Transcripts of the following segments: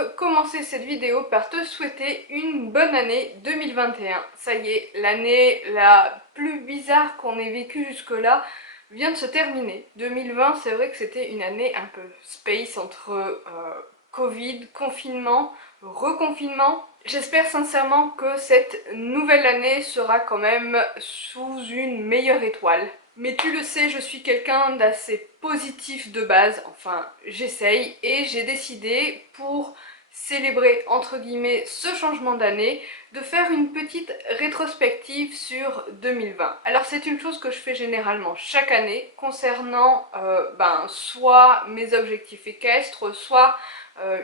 veux commencer cette vidéo par te souhaiter une bonne année 2021. Ça y est, l'année la plus bizarre qu'on ait vécue jusque-là vient de se terminer. 2020, c'est vrai que c'était une année un peu space entre Covid, confinement, reconfinement. J'espère sincèrement que cette nouvelle année sera quand même sous une meilleure étoile. Mais tu le sais, je suis quelqu'un d'assez positif de base, enfin j'essaye, et j'ai décidé pour célébrer entre guillemets ce changement d'année de faire une petite rétrospective sur 2020. Alors c'est une chose que je fais généralement chaque année concernant soit mes objectifs équestres, soit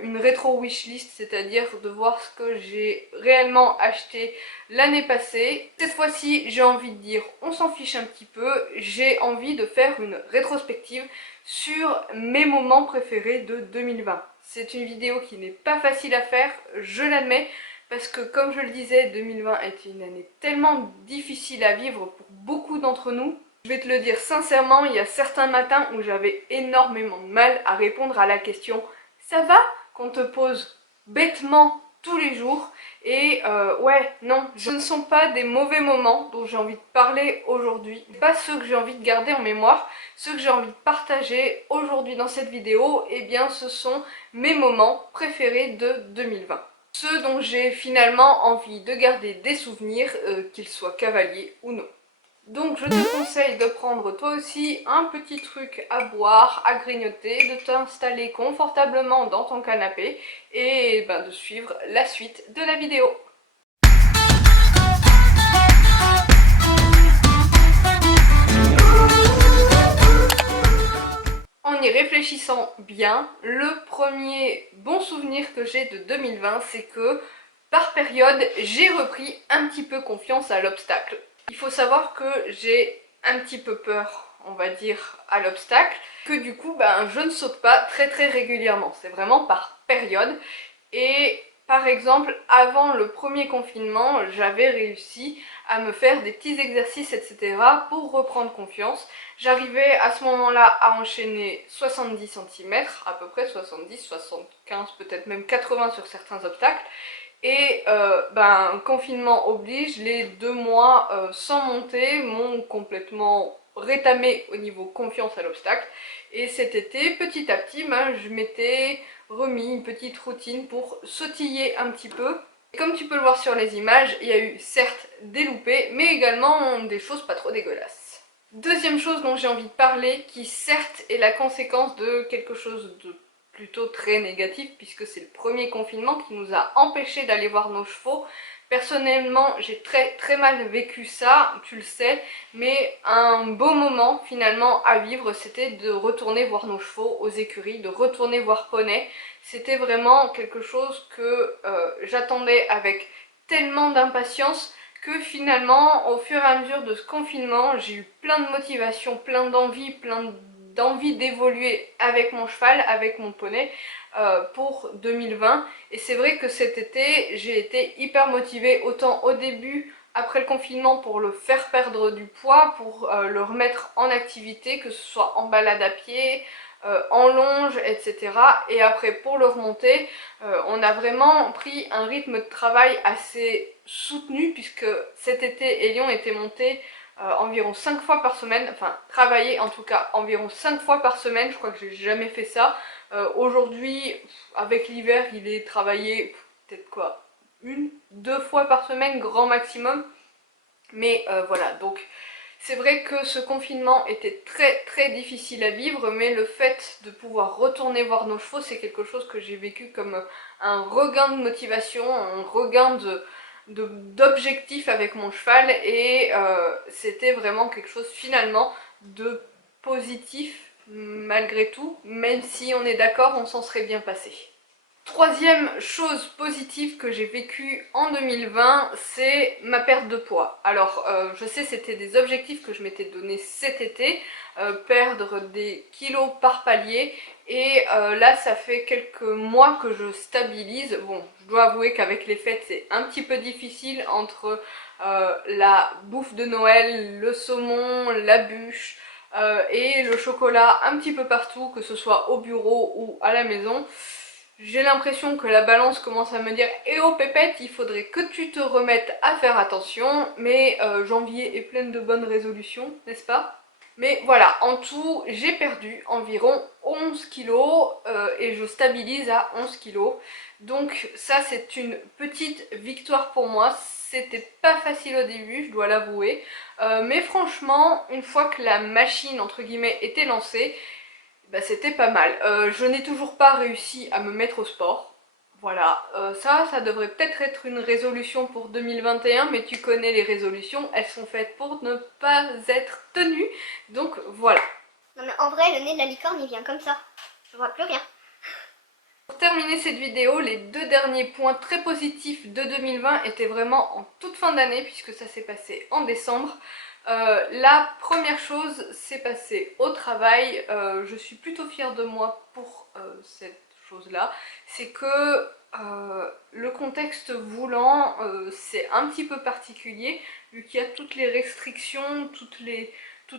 une rétro wishlist, c'est-à-dire de voir ce que j'ai réellement acheté l'année passée. Cette fois-ci, j'ai envie de dire, on s'en fiche un petit peu, j'ai envie de faire une rétrospective sur mes moments préférés de 2020. C'est une vidéo qui n'est pas facile à faire, je l'admets, parce que comme je le disais, 2020 a été une année tellement difficile à vivre pour beaucoup d'entre nous. Je vais te le dire sincèrement, il y a certains matins où j'avais énormément de mal à répondre à la question « Ça va ?» qu'on te pose bêtement tous les jours. Et ouais, non, ce ne sont pas des mauvais moments dont j'ai envie de parler aujourd'hui, pas ceux que j'ai envie de garder en mémoire, ceux que j'ai envie de partager aujourd'hui dans cette vidéo, eh bien ce sont mes moments préférés de 2020. Ceux dont j'ai finalement envie de garder des souvenirs, qu'ils soient cavaliers ou non. Donc je te conseille de prendre toi aussi un petit truc à boire, à grignoter, de t'installer confortablement dans ton canapé et de suivre la suite de la vidéo. En y réfléchissant bien, le premier bon souvenir que j'ai de 2020, c'est que par période, j'ai repris un petit peu confiance à l'obstacle. Il faut savoir que j'ai un petit peu peur, on va dire, à l'obstacle, que du coup, je ne saute pas très régulièrement. C'est vraiment par période. Et par exemple, avant le premier confinement, j'avais réussi à me faire des petits exercices, etc. pour reprendre confiance. J'arrivais à ce moment-là à enchaîner 70 cm, à peu près 70, 75, peut-être même 80 sur certains obstacles. Et confinement oblige, les 2 mois sans monter m'ont complètement rétamé au niveau confiance à l'obstacle. Et cet été, petit à petit, je m'étais remis une petite routine pour sautiller un petit peu. Et comme tu peux le voir sur les images, il y a eu certes des loupés, mais également des choses pas trop dégueulasses. Deuxième chose dont j'ai envie de parler, qui certes est la conséquence de quelque chose de plutôt très négatif, puisque c'est le premier confinement qui nous a empêchés d'aller voir nos chevaux. Personnellement, j'ai très mal vécu ça, tu le sais, mais un beau moment finalement à vivre, c'était de retourner voir nos chevaux aux écuries, de retourner voir Poney. C'était vraiment quelque chose que j'attendais avec tellement d'impatience que finalement, au fur et à mesure de ce confinement, j'ai eu plein de motivation, plein d'envie d'évoluer avec mon cheval, avec mon poney pour 2020. Et c'est vrai que cet été, j'ai été hyper motivée, autant au début, après le confinement, pour le faire perdre du poids, pour le remettre en activité, que ce soit en balade à pied, en longe, etc. Et après pour le remonter, on a vraiment pris un rythme de travail assez soutenu, puisque cet été Elion était monté environ 5 fois par semaine, enfin travailler en tout cas environ 5 fois par semaine, je crois que j'ai jamais fait ça. Aujourd'hui, avec l'hiver, il est travaillé peut-être quoi, 1, 2 fois par semaine grand maximum. Mais voilà, donc c'est vrai que ce confinement était très difficile à vivre, mais le fait de pouvoir retourner voir nos chevaux, c'est quelque chose que j'ai vécu comme un regain de motivation, un regain d'objectif avec mon cheval, et c'était vraiment quelque chose finalement de positif malgré tout, même si on est d'accord, on s'en serait bien passé. Troisième chose positive que j'ai vécue en 2020, c'est ma perte de poids. Alors, je sais c'était des objectifs que je m'étais donné cet été, perdre des kilos par palier, et là ça fait quelques mois que je stabilise. Bon, je dois avouer qu'avec les fêtes c'est un petit peu difficile entre la bouffe de Noël, le saumon, la bûche et le chocolat un petit peu partout, que ce soit au bureau ou à la maison. J'ai l'impression que la balance commence à me dire eh oh pépette, il faudrait que tu te remettes à faire attention, mais janvier est plein de bonnes résolutions, n'est-ce pas? Mais voilà, en tout, j'ai perdu environ 11 kilos et je stabilise à 11 kilos. Donc ça, c'est une petite victoire pour moi. C'était pas facile au début, je dois l'avouer. Mais franchement, une fois que la machine, entre guillemets, était lancée, bah, c'était pas mal. Je n'ai toujours pas réussi à me mettre au sport. Voilà, ça devrait peut-être être une résolution pour 2021, mais tu connais les résolutions, elles sont faites pour ne pas être tenues, donc voilà. Non mais en vrai, le nez de la licorne, il vient comme ça. Je vois plus rien. Pour terminer cette vidéo, les deux derniers points très positifs de 2020 étaient vraiment en toute fin d'année, puisque ça s'est passé en décembre. La première chose s'est passée au travail, je suis plutôt fière de moi pour cette chose-là, c'est que le contexte voulant, c'est un petit peu particulier, vu qu'il y a toutes les restrictions, toutes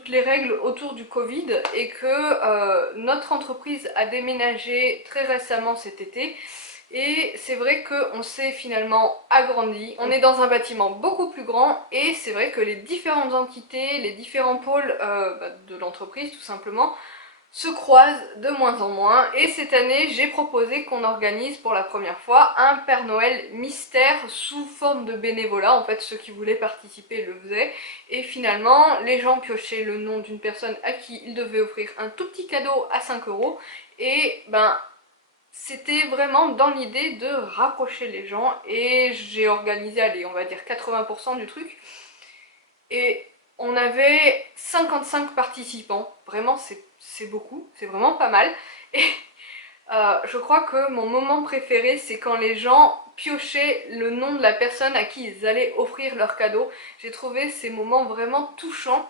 les règles autour du Covid et que notre entreprise a déménagé très récemment cet été. Et c'est vrai qu'on s'est finalement agrandi, on est dans un bâtiment beaucoup plus grand et c'est vrai que les différentes entités, les différents pôles de l'entreprise tout simplement, se croisent de moins en moins et cette année j'ai proposé qu'on organise pour la première fois un Père Noël mystère sous forme de bénévolat. En fait, ceux qui voulaient participer le faisaient et finalement les gens piochaient le nom d'une personne à qui ils devaient offrir un tout petit cadeau à 5 € et ben c'était vraiment dans l'idée de rapprocher les gens et j'ai organisé, allez, on va dire 80% du truc et on avait 55 participants, vraiment c'est beaucoup, c'est vraiment pas mal. Et je crois que mon moment préféré c'est quand les gens piochaient le nom de la personne à qui ils allaient offrir leur cadeau. J'ai trouvé ces moments vraiment touchants.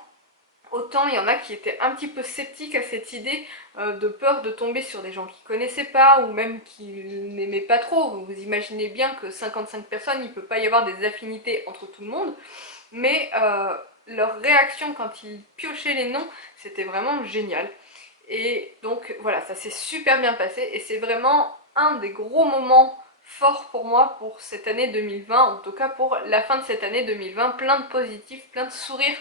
Autant il y en a qui étaient un petit peu sceptiques à cette idée, de peur de tomber sur des gens qu'ils connaissaient pas ou même qu'ils n'aimaient pas trop. Vous imaginez bien que 55 personnes, il peut pas y avoir des affinités entre tout le monde, mais leur réaction quand ils piochaient les noms, c'était vraiment génial. Et donc voilà, ça s'est super bien passé et c'est vraiment un des gros moments forts pour moi pour cette année 2020, en tout cas pour la fin de cette année 2020, plein de positifs, plein de sourires,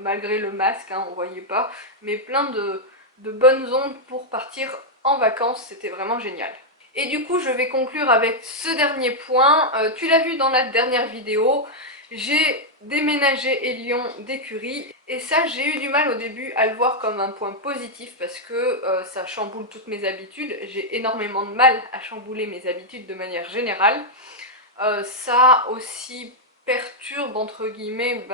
malgré le masque, hein, on voyait pas, mais plein de bonnes ondes pour partir en vacances, c'était vraiment génial. Et du coup je vais conclure avec ce dernier point, tu l'as vu dans la dernière vidéo, j'ai déménagé Élion d'écurie et ça j'ai eu du mal au début à le voir comme un point positif parce que ça chamboule toutes mes habitudes, j'ai énormément de mal à chambouler mes habitudes de manière générale. Ça aussi perturbe entre guillemets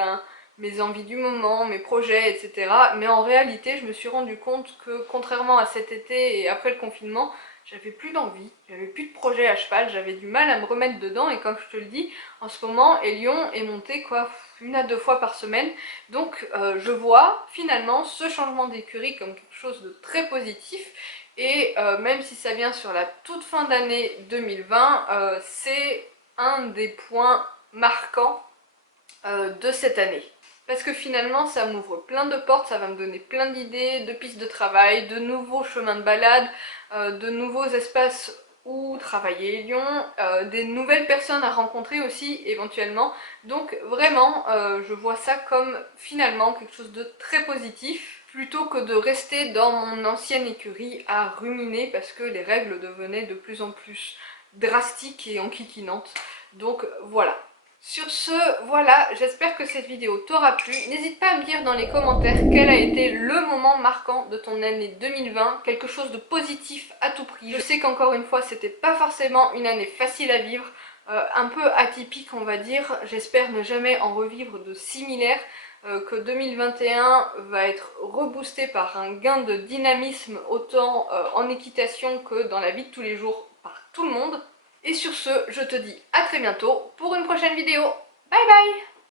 mes envies du moment, mes projets, etc. Mais en réalité je me suis rendu compte que contrairement à cet été et après le confinement, j'avais plus d'envie, j'avais plus de projet à cheval, j'avais du mal à me remettre dedans et comme je te le dis, en ce moment, Élion est monté quoi, 1 à 2 fois par semaine. Donc je vois finalement ce changement d'écurie comme quelque chose de très positif et même si ça vient sur la toute fin d'année 2020, c'est un des points marquants de cette année. Parce que finalement ça m'ouvre plein de portes, ça va me donner plein d'idées, de pistes de travail, de nouveaux chemins de balade, de nouveaux espaces où travailler Lyon, des nouvelles personnes à rencontrer aussi éventuellement. Donc vraiment je vois ça comme finalement quelque chose de très positif plutôt que de rester dans mon ancienne écurie à ruminer parce que les règles devenaient de plus en plus drastiques et enquiquinantes. Donc voilà. Sur ce, voilà, j'espère que cette vidéo t'aura plu. N'hésite pas à me dire dans les commentaires quel a été le moment marquant de ton année 2020, quelque chose de positif à tout prix. Je sais qu'encore une fois, c'était pas forcément une année facile à vivre, un peu atypique on va dire. J'espère ne jamais en revivre de similaire, que 2021 va être reboosté par un gain de dynamisme autant en équitation que dans la vie de tous les jours par tout le monde. Et sur ce, je te dis à très bientôt pour une prochaine vidéo. Bye bye!